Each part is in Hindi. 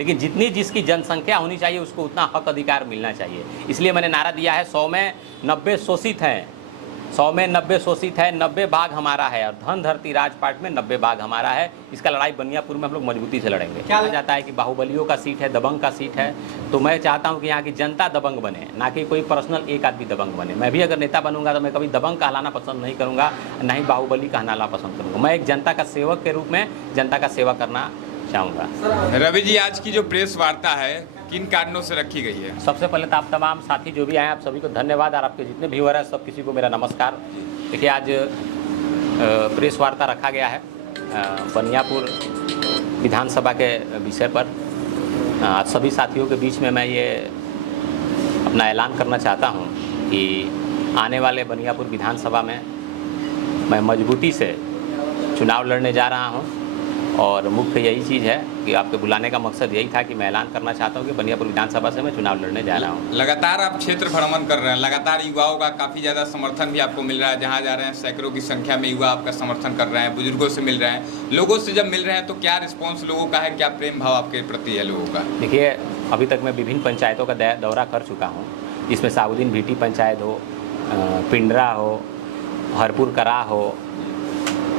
लेकिन जितनी जिसकी जनसंख्या होनी चाहिए उसको उतना हक अधिकार मिलना चाहिए। इसलिए मैंने नारा दिया है 100 में 90 शोषित हैं, 100 में 90 शोषित है, 90 भाग हमारा है और धन धरती राजपाट में 90 भाग हमारा है। इसका लड़ाई बनियापुर में हम लोग मजबूती से लड़ेंगे। कहा जाता है कि बाहुबलियों का सीट है, दबंग का सीट है, तो मैं चाहता हूं कि यहाँ की जनता दबंग बने, ना कि कोई पर्सनल एक आदमी दबंग बने। मैं भी अगर नेता बनूंगा तो मैं कभी दबंग कहलाना पसंद नहीं करूँगा, ना ही बाहुबली कहलाना पसंद करूँगा। मैं एक जनता का सेवक के रूप में जनता का सेवा करना चाहूँगा। रवि जी, आज की जो प्रेस वार्ता है किन कारणों से रखी गई है? सबसे पहले तो आप तमाम साथी जो भी आए आप सभी को धन्यवाद और आपके जितने व्यूअर हैं सब किसी को मेरा नमस्कार। देखिए, आज प्रेस वार्ता रखा गया है बनियापुर विधानसभा के विषय पर। आज सभी साथियों के बीच में मैं ये अपना ऐलान करना चाहता हूँ कि आने वाले बनियापुर विधानसभा में मैं मजबूती से चुनाव लड़ने जा रहा हूँ और मुख्य यही चीज़ है कि आपके बुलाने का मकसद यही था कि मैं ऐलान करना चाहता हूँ कि बनियापुर विधानसभा से मैं चुनाव लड़ने जा रहा हूँ। लगातार आप क्षेत्र भ्रमण कर रहे हैं, लगातार युवाओं का काफ़ी ज़्यादा समर्थन भी आपको मिल रहा है। जहाँ जा रहे हैं सैकड़ों की संख्या में युवा आपका समर्थन कर रहे हैं, बुजुर्गों से मिल रहे हैं। लोगों से जब मिल रहे हैं तो क्या रिस्पॉन्स लोगों का है, क्या प्रेम भाव आपके प्रति है लोगों का? देखिए, अभी तक मैं विभिन्न पंचायतों का दौरा कर चुका हूँ, जिसमें साबुद्दीन भीटी पंचायत हो, पिंडरा हो, हरपुर करा हो,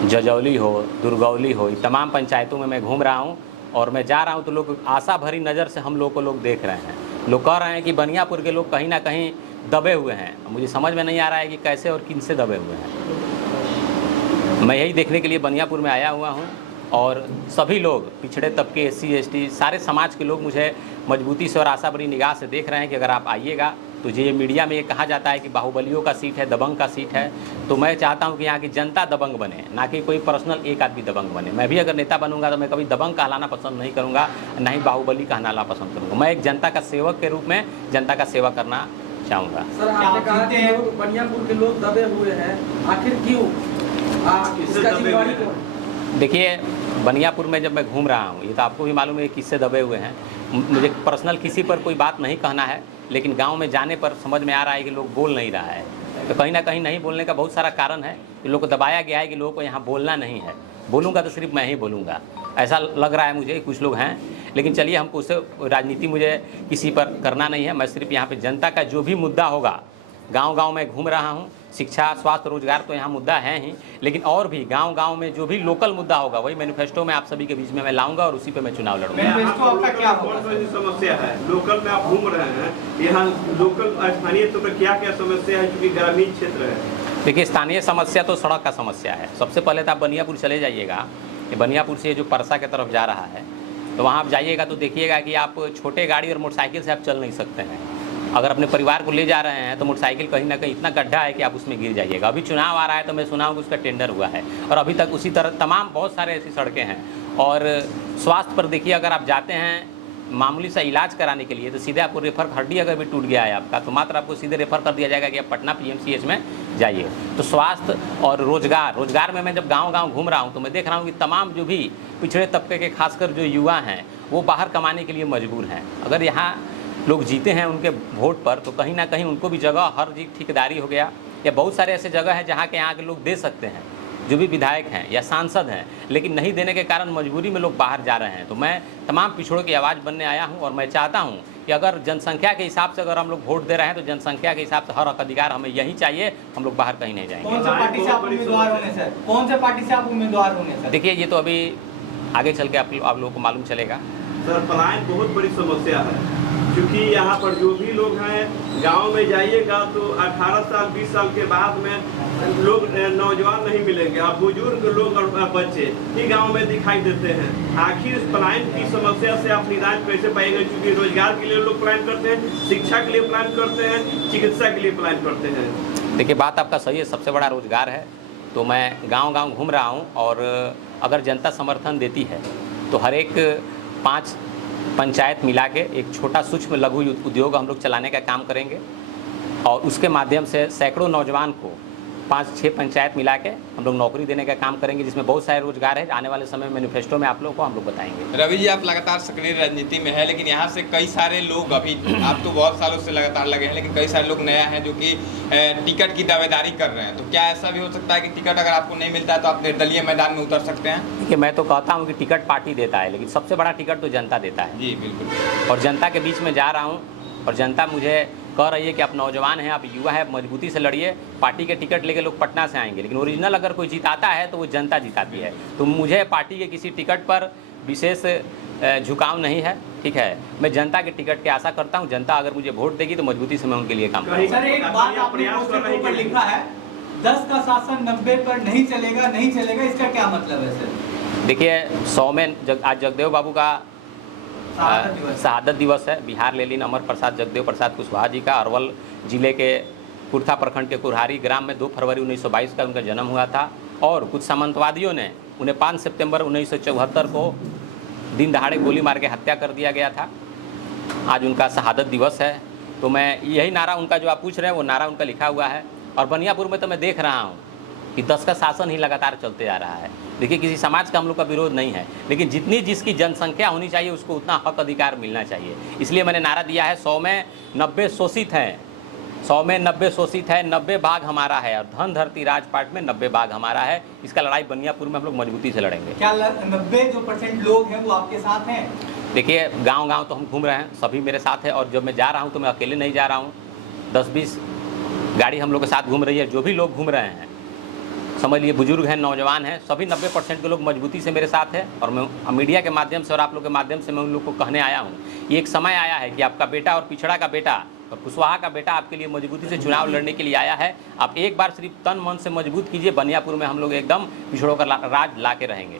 जजौली हो, दुर्गौली हो, तमाम पंचायतों में मैं घूम रहा हूं और मैं जा रहा हूं तो लोग आशा भरी नज़र से हम लोग को लोग देख रहे हैं। लोग कह रहे हैं कि बनियापुर के लोग कहीं ना कहीं दबे हुए हैं। मुझे समझ में नहीं आ रहा है कि कैसे और किन से दबे हुए हैं। मैं यही देखने के लिए बनियापुर में आया हुआ हूं और सभी लोग, पिछड़े तबके, SC ST, सारे समाज के लोग मुझे मजबूती से और आशा भरी निगाह से देख रहे हैं कि अगर आप आइएगा तो ये मीडिया में ये कहा जाता है कि बाहुबलियों का सीट है, दबंग का सीट है, तो मैं चाहता हूं कि यहाँ की जनता दबंग बने, ना कि कोई पर्सनल एक आदमी दबंग बने। मैं भी अगर नेता बनूंगा तो मैं कभी दबंग कहलाना पसंद नहीं करूँगा, ना ही बाहुबली कहलाना पसंद करूँगा। मैं एक जनता का सेवक के रूप में जनता का सेवा करना चाहूँगा। सर, आपने कहा कि बनियापुर के लोग दबे हुए हैं, आखिर क्यों? इसका जिम्मेवारी कौन? देखिए, बनियापुर में जब मैं घूम रहा हूँ, ये तो आपको भी मालूम है किससे दबे हुए हैं। मुझे पर्सनल किसी पर कोई बात नहीं कहना है, लेकिन गांव में जाने पर समझ में आ रहा है कि लोग बोल नहीं रहा है। तो कहीं ना कहीं नहीं बोलने का बहुत सारा कारण है कि लोगों को दबाया गया है कि लोगों को यहाँ बोलना नहीं है। बोलूँगा तो सिर्फ मैं ही बोलूँगा, ऐसा लग रहा है मुझे। कुछ लोग हैं, लेकिन चलिए, हमको उससे राजनीति मुझे किसी पर करना नहीं है। मैं सिर्फ यहाँ पर जनता का जो भी मुद्दा होगा, गांव-गांव में घूम रहा हूं। शिक्षा, स्वास्थ्य, रोजगार तो यहाँ मुद्दा है ही, लेकिन और भी गांव-गांव में जो भी लोकल मुद्दा होगा वही मैनिफेस्टो में आप सभी के बीच में मैं लाऊंगा और उसी पे मैं चुनाव लड़ूंगा। मैनिफेस्टो आपका क्या कौन सी समस्या है? लोकल में आप घूम रहे हैं, यहाँ लोकल स्थानीय तो क्या क्या समस्या है क्योंकि ग्रामीण क्षेत्र है? देखिए, स्थानीय समस्या तो सड़क का समस्या है। सबसे पहले तो आप बनियापुर चले जाइएगा। बनियापुर से जो परसा की तरफ जा रहा है तो वहाँ आप जाइएगा तो देखिएगा कि आप छोटे गाड़ी और मोटरसाइकिल से आप चल नहीं सकते हैं। अगर अपने परिवार को ले जा रहे हैं तो मोटरसाइकिल कहीं ना कहीं इतना गड्ढा है कि आप उसमें गिर जाइएगा। अभी चुनाव आ रहा है तो मैं सुना हूँ कि उसका टेंडर हुआ है और अभी तक उसी तरह तमाम बहुत सारे ऐसी सड़कें हैं। और स्वास्थ्य पर देखिए, अगर आप जाते हैं मामूली सा इलाज कराने के लिए तो सीधे आपको रेफर, हड्डी अगर भी टूट गया है आपका तो मात्र आपको सीधे रेफर कर दिया जाएगा कि आप पटना PMCH में जाइए। तो स्वास्थ्य और रोजगार में मैं जब गांव-गांव घूम रहा हूं तो मैं देख रहा हूं कि तमाम जो भी पिछड़े तबके के खासकर जो युवा हैं वो बाहर कमाने के लिए मजबूर हैं। अगर यहाँ लोग जीते हैं उनके वोट पर तो कहीं ना कहीं उनको भी जगह, हर जी ठेकेदारी हो गया या बहुत सारे ऐसे जगह हैं जहाँ के लोग दे सकते हैं, जो भी विधायक हैं या सांसद हैं, लेकिन नहीं देने के कारण मजबूरी में लोग बाहर जा रहे हैं। तो मैं तमाम पिछड़ों की आवाज़ बनने आया हूं और मैं चाहता हूं कि अगर जनसंख्या के हिसाब से अगर हम लोग वोट दे रहे हैं तो जनसंख्या के हिसाब से हर हक अधिकार हमें यही चाहिए, हम लोग बाहर कहीं नहीं जाएंगे। कौन सा पार्टी से आप उम्मीदवार होंगे सर? कौन से पार्टी से आप उम्मीदवार होंगे सर? देखिए, ये तो अभी आगे चल के आप लोगों को मालूम चलेगा। सर, पलायन बहुत बड़ी समस्या है क्योंकि यहाँ पर जो भी लोग हैं गांव में जाइएगा तो 18 साल 20 साल के बाद में लोग नौजवान नहीं मिलेंगे, अब बुजुर्ग लोग और बच्चे ही गांव में दिखाई देते हैं। आखिर इस पलायन की समस्या से आप निदान कैसे पाएंगे? क्योंकि रोजगार के लिए लोग पलायन करते हैं, शिक्षा के लिए पलायन करते हैं, चिकित्सा के लिए पलायन करते हैं। देखिए, बात आपका सही है, सबसे बड़ा रोजगार है। तो मैं गांव-गांव घूम रहा हूं और अगर जनता समर्थन देती है तो हर एक 5 पंचायत मिला के एक छोटा सूक्ष्म लघु उद्योग हम लोग चलाने का काम करेंगे और उसके माध्यम से सैकड़ों नौजवान को 5-6 पंचायत मिला के हम लोग नौकरी देने का काम करेंगे, जिसमें बहुत सारे रोजगार है। आने वाले समय में मैनिफेस्टो में आप लोगों को हम लोग बताएंगे। रवि जी, आप लगातार सक्रिय राजनीति में है, लेकिन यहाँ से कई सारे लोग, अभी आप तो बहुत सालों से लगातार लगे हैं, लेकिन कई सारे लोग नया हैं जो कि टिकट की दावेदारी कर रहे हैं। तो क्या ऐसा भी हो सकता है कि टिकट अगर आपको नहीं मिलता है तो आप निर्दलीय मैदान में उतर सकते हैं? देखिए, मैं तो कहता हूँ कि टिकट पार्टी देता है, लेकिन सबसे बड़ा टिकट तो जनता देता है। जी बिल्कुल। और जनता के बीच में जा रहा हूँ और जनता मुझे कह रही है कि आप नौजवान हैं, आप युवा हैं, मजबूती से लड़िए। पार्टी के टिकट लेके लोग पटना से आएंगे, लेकिन ओरिजिनल अगर कोई जिताता है तो वो जनता जिताती है। तो मुझे पार्टी के किसी टिकट पर विशेष झुकाव नहीं है, ठीक है। मैं जनता के टिकट की आशा करता हूँ। जनता अगर मुझे वोट देगी तो मजबूती से मैं उनके लिए काम करूँगा। सर, एक बात आपने पोस्टर के ऊपर लिखा है, 10 का शासन 90 पर नहीं चलेगा, नहीं चलेगा, इसका क्या मतलब है सर? देखिए, 100 में आज जगदेव बाबू का शहादत दिवस है। बिहार लेलिन अमर प्रसाद जगदेव प्रसाद कुशवाहा जी का अरवल जिले के कुर्था प्रखंड के कुरहारी ग्राम में 2 फरवरी 1922 का उनका जन्म हुआ था। और कुछ सामंतवादियों ने उन्हें 5 सितंबर 1974 को दिन दहाड़े गोली मार के हत्या कर दिया गया था। आज उनका शहादत दिवस है। तो मैं यही नारा उनका जो आप पूछ रहे हैं वो नारा उनका लिखा हुआ है। और बनियापुर में तो मैं देख रहा हूँ कि 10 का शासन ही लगातार चलते जा रहा है। देखिए, किसी समाज का हम लोग का विरोध नहीं है, लेकिन जितनी जिसकी जनसंख्या होनी चाहिए उसको उतना हक अधिकार मिलना चाहिए। इसलिए मैंने नारा दिया है 100 में 90 शोषित हैं, 100 में 90 शोषित है, 90 भाग हमारा है। और धन धरती राजपाट में 90 भाग हमारा है। इसका लड़ाई बनियापुर में हम लोग मजबूती से लड़ेंगे। क्या 90% लोग हैं वो आपके साथ हैं? देखिए, गांव-गांव तो हम घूम रहे हैं, सभी मेरे साथ है। और जब मैं जा रहा हूं तो मैं अकेले नहीं जा रहा हूं, 10-20 गाड़ी हम लोग के साथ घूम रही है। जो भी लोग घूम रहे हैं, समझ लिए बुजुर्ग हैं, नौजवान हैं, सभी 90% के लोग मजबूती से मेरे साथ हैं। और मैं मीडिया के माध्यम से और आप लोग के माध्यम से मैं उन लोग को कहने आया हूँ, ये एक समय आया है कि आपका बेटा और पिछड़ा का बेटा और कुशवाहा का बेटा आपके लिए मजबूती से चुनाव लड़ने के लिए आया है। आप एक बार सिर्फ तन मन से मजबूत कीजिए, बनियापुर में हम लोग एकदम पिछड़ों का राज ला के रहेंगे।